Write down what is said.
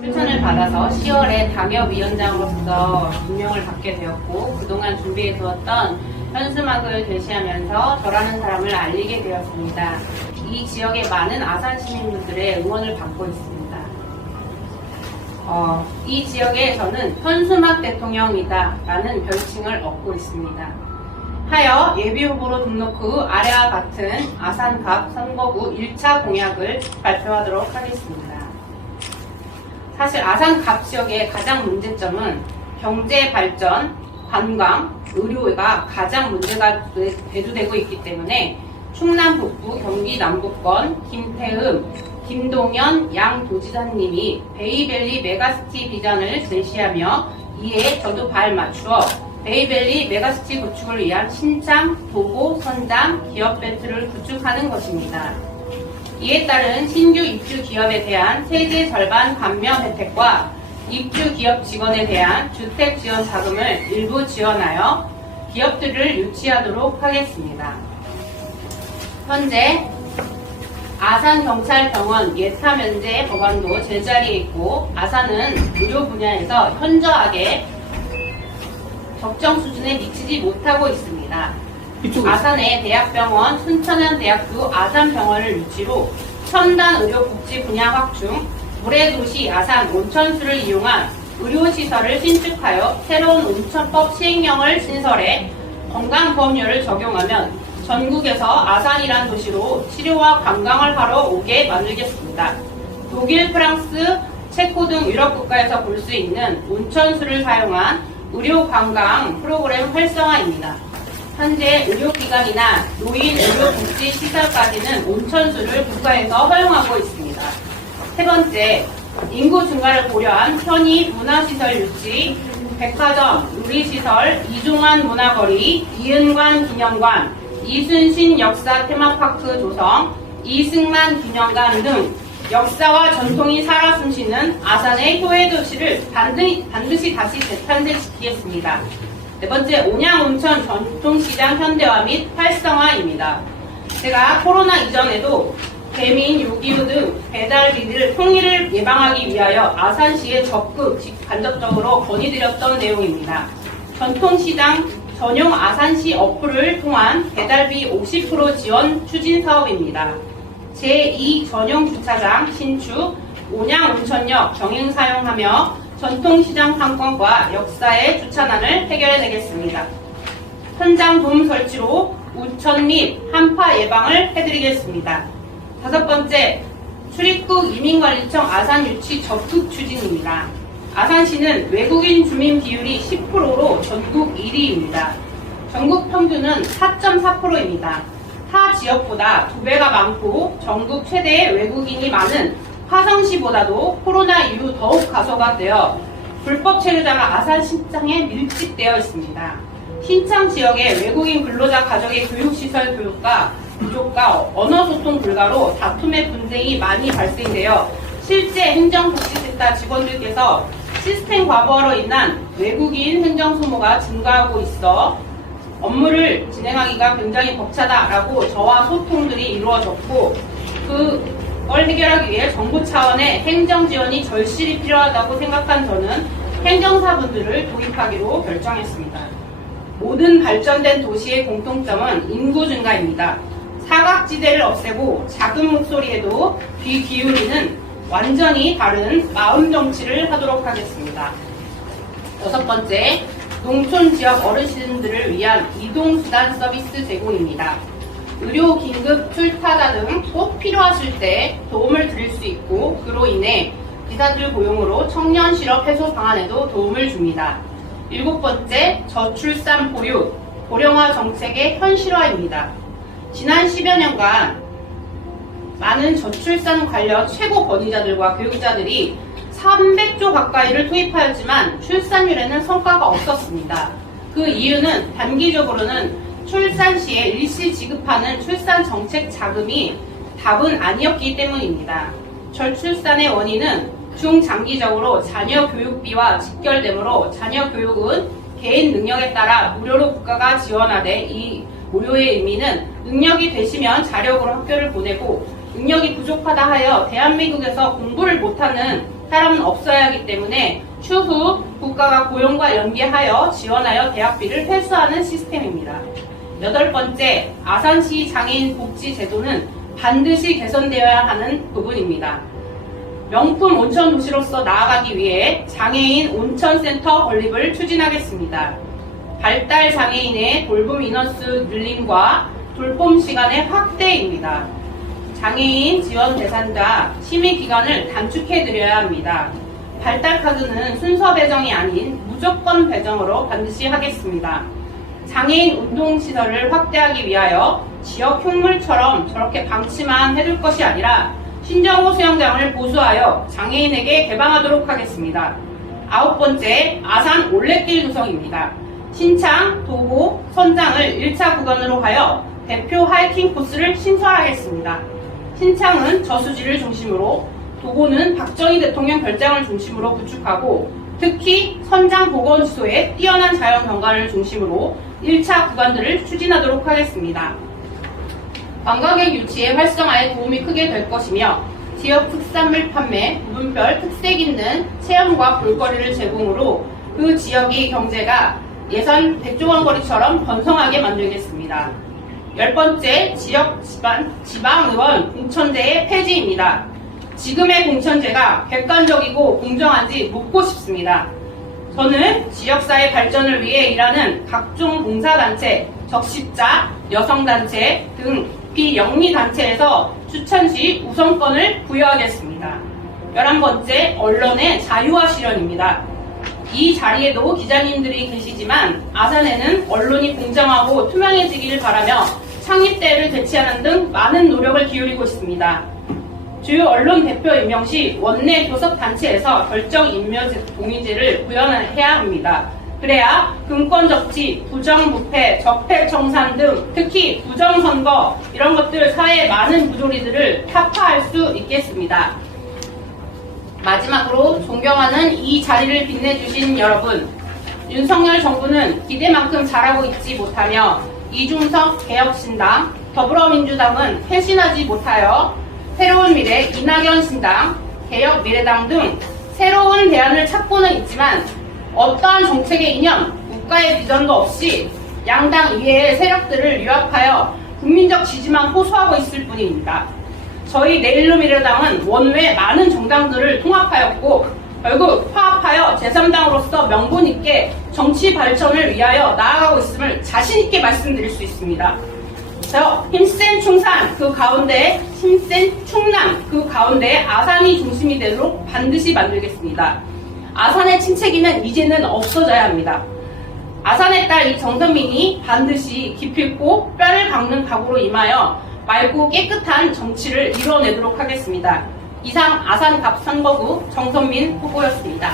추천을 받아서 10월에 당협위원장으로서 임명을 받게 되었고 그동안 준비해두었던 현수막을 게시하면서 저라는 사람을 알리게 되었습니다. 이 지역의 많은 아산 시민분들의 응원을 받고 있습니다. 이 지역에 저는 현수막 대통령이다 라는 별칭을 얻고 있습니다. 하여 예비후보로 등록 후 아래와 같은 아산갑 선거구 1차 공약을 발표하도록 하겠습니다. 사실 아산갑 지역의 가장 문제점은 경제 발전, 관광, 의료가 가장 문제가 대두되고 있기 때문에 충남 북부, 경기 남부권, 김태흠, 김동연 양 도지사님이 베이밸리 메가시티 비전을 제시하며 이에 저도 발 맞추어 베이밸리 메가시티 구축을 위한 신장, 도보, 선장, 기업 벨트를 구축하는 것입니다. 이에 따른 신규 입주 기업에 대한 세제 절반 감면 혜택과 입주 기업 직원에 대한 주택 지원 자금을 일부 지원하여 기업들을 유치하도록 하겠습니다. 현재 아산경찰병원 예타 면제 법안도 제자리에 있고 아산은 의료 분야에서 현저하게 적정 수준에 미치지 못하고 있습니다. 아산의 대학병원, 순천향대학교 아산병원을 유치로 첨단 의료복지 분야 확충, 모래도시 아산 온천수를 이용한 의료시설을 신축하여 새로운 온천법 시행령을 신설해 건강보험료를 적용하면 전국에서 아산이란 도시로 치료와 관광을 하러 오게 만들겠습니다. 독일, 프랑스, 체코 등 유럽 국가에서 볼 수 있는 온천수를 사용한 의료관광 프로그램 활성화입니다. 현재 의료기관이나 노인 의료복지시설까지는 온천수를 국가에서 허용하고 있습니다. 세 번째, 인구 증가를 고려한 편의 문화시설 유치, 백화점, 놀이시설, 이종환 문화거리, 이은관 기념관, 이순신 역사 테마파크 조성, 이승만 기념관 등 역사와 전통이 살아 숨쉬는 아산의 효외도시를 반드시 다시 재탄생시키겠습니다. 네 번째, 온양온천 전통시장 현대화 및 활성화입니다. 제가 코로나 이전에도 배민, 요기요 등 배달비를 통일을 예방하기 위하여 아산시에 적극 간접적으로 건의드렸던 내용입니다. 전통시장 전용 아산시 어플을 통한 배달비 50% 지원 추진 사업입니다. 제2 전용 주차장 신축, 온양온천역 병행 사용하며 전통시장 상권과 역사의 주차난을 해결해내겠습니다. 현장 돔 설치로 우천 및 한파 예방을 해드리겠습니다. 다섯 번째, 출입국 이민관리청 아산 유치 적극 추진입니다. 아산시는 외국인 주민 비율이 10%로 전국 1위입니다. 전국 평균은 4.4%입니다. 타 지역보다 2배가 많고 전국 최대의 외국인이 많은 화성시보다도 코로나 이후 더욱 가소가 되어 불법 체류자가 아산 신창에 밀집되어 있습니다. 신창 지역의 외국인 근로자 가족의 교육시설 교육과 부족과 언어소통 불가로 다툼의 분쟁이 많이 발생되어 실제 행정복지센터 직원들께서 시스템 과부하로 인한 외국인 행정 소모가 증가하고 있어 업무를 진행하기가 굉장히 벅차다라고 저와 소통들이 이루어졌고 그걸 해결하기 위해 정부 차원의 행정 지원이 절실히 필요하다고 생각한 저는 행정사분들을 도입하기로 결정했습니다. 모든 발전된 도시의 공통점은 인구 증가입니다. 사각지대를 없애고 작은 목소리에도 귀 기울이는 완전히 다른 마음 정치를 하도록 하겠습니다. 여섯 번째, 농촌 지역 어르신들을 위한 이동수단 서비스 제공입니다. 의료 긴급 출타자 등 꼭 필요하실 때 도움을 드릴 수 있고 그로 인해 기사들 고용으로 청년 실업 해소 방안에도 도움을 줍니다. 일곱 번째, 저출산 보육, 고령화 정책의 현실화입니다. 지난 10여 년간 많은 저출산 관련 최고 권위자들과 교육자들이 300조 가까이를 투입하였지만 출산율에는 성과가 없었습니다. 그 이유는 단기적으로는 출산 시에 일시 지급하는 출산 정책 자금이 답은 아니었기 때문입니다. 저출산의 원인은 중장기적으로 자녀 교육비와 직결되므로 자녀 교육은 개인 능력에 따라 무료로 국가가 지원하되 이 무료의 의미는 능력이 되시면 자력으로 학교를 보내고 능력이 부족하다 하여 대한민국에서 공부를 못하는 사람은 없어야 하기 때문에 추후 국가가 고용과 연계하여 지원하여 대학비를 회수하는 시스템입니다. 8번째, 아산시 장애인 복지 제도는 반드시 개선되어야 하는 부분입니다. 명품 온천 도시로서 나아가기 위해 장애인 온천센터 건립을 추진하겠습니다. 발달 장애인의 돌봄 인원수 늘림과 돌봄 시간의 확대입니다. 장애인 지원 대상자 심의 기간을 단축해드려야 합니다. 발달 카드는 순서 배정이 아닌 무조건 배정으로 반드시 하겠습니다. 장애인 운동시설을 확대하기 위하여 지역 흉물처럼 저렇게 방치만 해둘 것이 아니라 신정호 수영장을 보수하여 장애인에게 개방하도록 하겠습니다. 9번째, 아산 올레길 구성입니다. 신창, 도보, 선장을 1차 구간으로 하여 대표 하이킹 코스를 신설하겠습니다. 신창은 저수지를 중심으로, 도보는 박정희 대통령 별장을 중심으로 구축하고 특히 선장 보건시소의 뛰어난 자연 경관을 중심으로 1차 구간들을 추진하도록 하겠습니다. 관광객 유치의 활성화에 도움이 크게 될 것이며 지역 특산물 판매, 부분별 특색 있는 체험과 볼거리를 제공으로 그 지역의 경제가 예산 100조 원 거리처럼 번성하게 만들겠습니다. 10번째, 지방의원 공천제의 폐지입니다. 지금의 공천제가 객관적이고 공정한지 묻고 싶습니다. 저는 지역사회 발전을 위해 일하는 각종 봉사단체, 적십자, 여성단체 등 비영리단체에서 추천 시 우선권을 부여하겠습니다. 11번째, 언론의 자유화 실현입니다. 이 자리에도 기자님들이 계시지만 아산에는 언론이 공정하고 투명해지기를 바라며 창립대회를 개최하는 등 많은 노력을 기울이고 있습니다. 주요 언론 대표 임명 시 원내 교섭단체에서 결정 임명 동의제를 구현해야 합니다. 그래야 금권 적치, 부정부패, 적폐청산 등 특히 부정선거 이런 것들 사회의 많은 부조리들을 타파할 수 있겠습니다. 마지막으로 존경하는 이 자리를 빛내주신 여러분, 윤석열 정부는 기대만큼 잘하고 있지 못하며 이중석 개혁신당, 더불어민주당은 회신하지 못하여 새로운 미래 이낙연 신당, 개혁미래당 등 새로운 대안을 찾고는 있지만 어떠한 정책의 이념, 국가의 비전도 없이 양당 이외의 세력들을 유합하여 국민적 지지만 호소하고 있을 뿐입니다. 저희 내일로 미래당은 원외 많은 정당들을 통합하였고 결국 화합하여 제3당으로서 명분 있게 정치 발전을 위하여 나아가고 있음을 자신 있게 말씀드릴 수 있습니다. 힘센 충산 그 가운데 힘센 충남 그 가운데 아산이 중심이 되도록 반드시 만들겠습니다. 아산의 침체기는 이제는 없어져야 합니다. 아산의 딸 이 정선민이 반드시 기필코 뼈를 박는 각오로 임하여 맑고 깨끗한 정치를 이뤄내도록 하겠습니다. 이상 아산갑 선거구 정선민 후보였습니다.